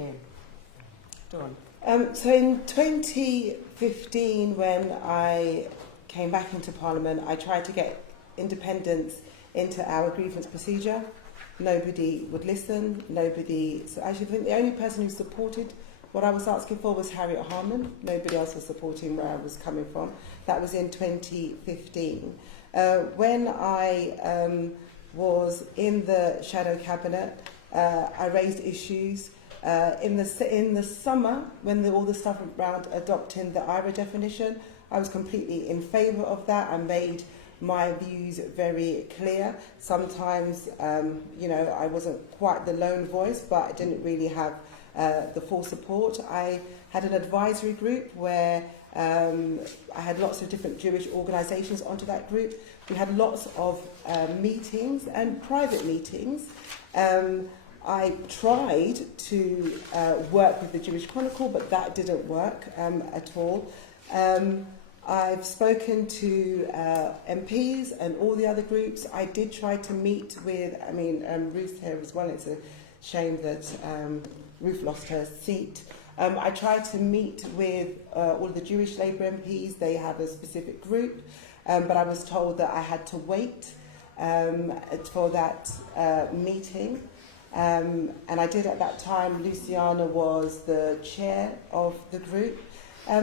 you. Dawn. So in 2015, when I came back into Parliament, I tried to get independence into our grievance procedure. Nobody would listen. So actually, I think the only person who supported what I was asking for was Harriet Harman. Nobody else was supporting where I was coming from. That was in 2015. When I was in the shadow cabinet, I raised issues. In the summer, when all the stuff around adopting the IRA definition, I was completely in favour of that. I made my views very clear. Sometimes, I wasn't quite the lone voice, but I didn't really have the full support. I had an advisory group where I had lots of different Jewish organisations onto that group. We had lots of meetings and private meetings. I tried to work with the Jewish Chronicle, but that didn't work at all. I've spoken to MPs and all the other groups. I did try to meet with, Ruth here as well. It's a shame that Ruth lost her seat. I tried to meet with all of the Jewish Labour MPs. They have a specific group, but I was told that I had to wait for that meeting. And I did at that time. Luciana was the chair of the group.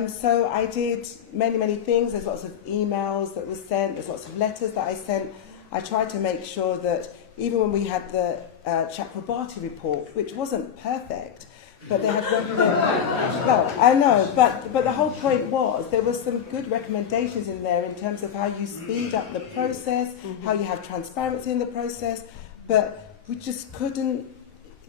So I did many things. There's lots of emails that were sent. There's lots of letters that I sent. I tried to make sure that even when we had the Chakrabarti report, which wasn't perfect, but they had well, I know, but the whole point was there were some good recommendations in there in terms of how you speed up the process, how you have transparency in the process, but we just couldn't.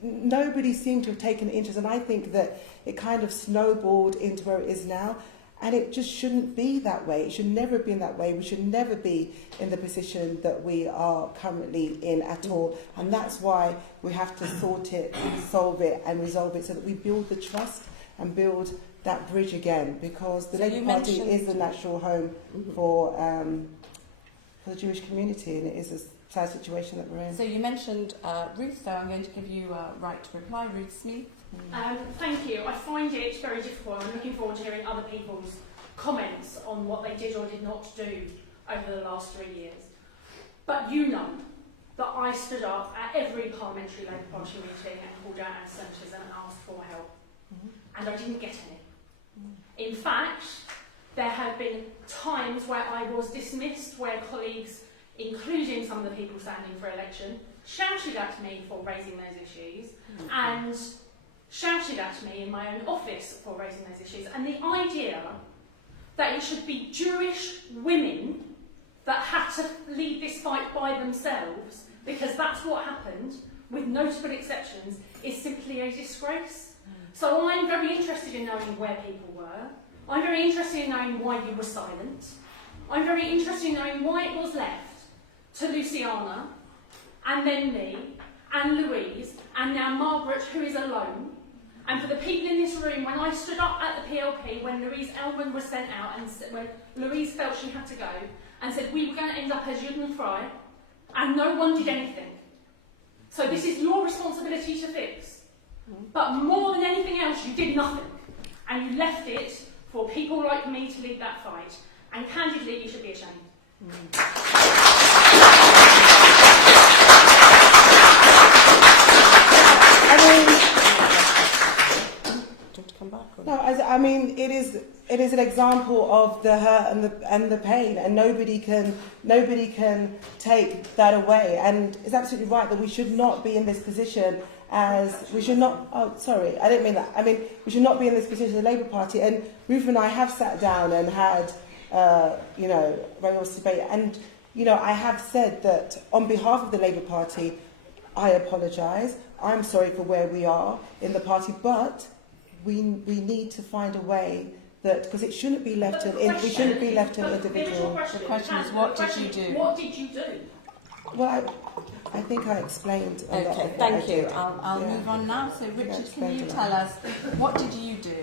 Nobody seemed to have taken interest, and I think that it kind of snowballed into where it is now, and it just shouldn't be that way. It should never have been that way. We should never be in the position that we are currently in at all, and that's why we have to sort it, solve it, and resolve it so that we build the trust and build that bridge again, because the Labour Party is the natural home for the Jewish community, and it is a sad situation that we're in. So you mentioned Ruth, so I'm going to give you a right to reply. Ruth Smeeth. Thank you. I find it very difficult. I'm looking forward to hearing other people's comments on what they did or did not do over the last 3 years. But you know that I stood up at every parliamentary Labour Party meeting and called out our senators and asked for help. And I didn't get any. In fact, there have been times where I was dismissed, where colleagues, including some of the people standing for election, shouted at me for raising those issues and shouted at me in my own office for raising those issues. And the idea that it should be Jewish women that had to lead this fight by themselves, because that's what happened, with notable exceptions, is simply a disgrace. So I'm very interested in knowing where people were. I'm very interested in knowing why you were silent. I'm very interested in knowing why it was left to Luciana, and then me, and Louise, and now Margaret, who is alone. And for the people in this room, when I stood up at the PLP, when Louise Elman was sent out, and when Louise felt she had to go, and said we were going to end up as Juden Frey, and no one did anything. So this is your responsibility to fix. But more than anything else, you did nothing. And you left it for people like me to lead that fight. And candidly, you should be ashamed. It is an example of the hurt and the pain, and nobody can take that away. And it's absolutely right that we should not be in this position we should not. Oh, sorry, I didn't mean that. We should not be in this position as a Labour Party. And Ruth and I have sat down and had, very honest debate. And I have said that on behalf of the Labour Party, I apologise. I'm sorry for where we are in the party, but we need to find a way that, because it shouldn't be left to individual. The question is, what did you do? What did you do? Well, I think I explained a lot of what thank I you. did. I'll move on now. So Richard, can you tell us, what did you do?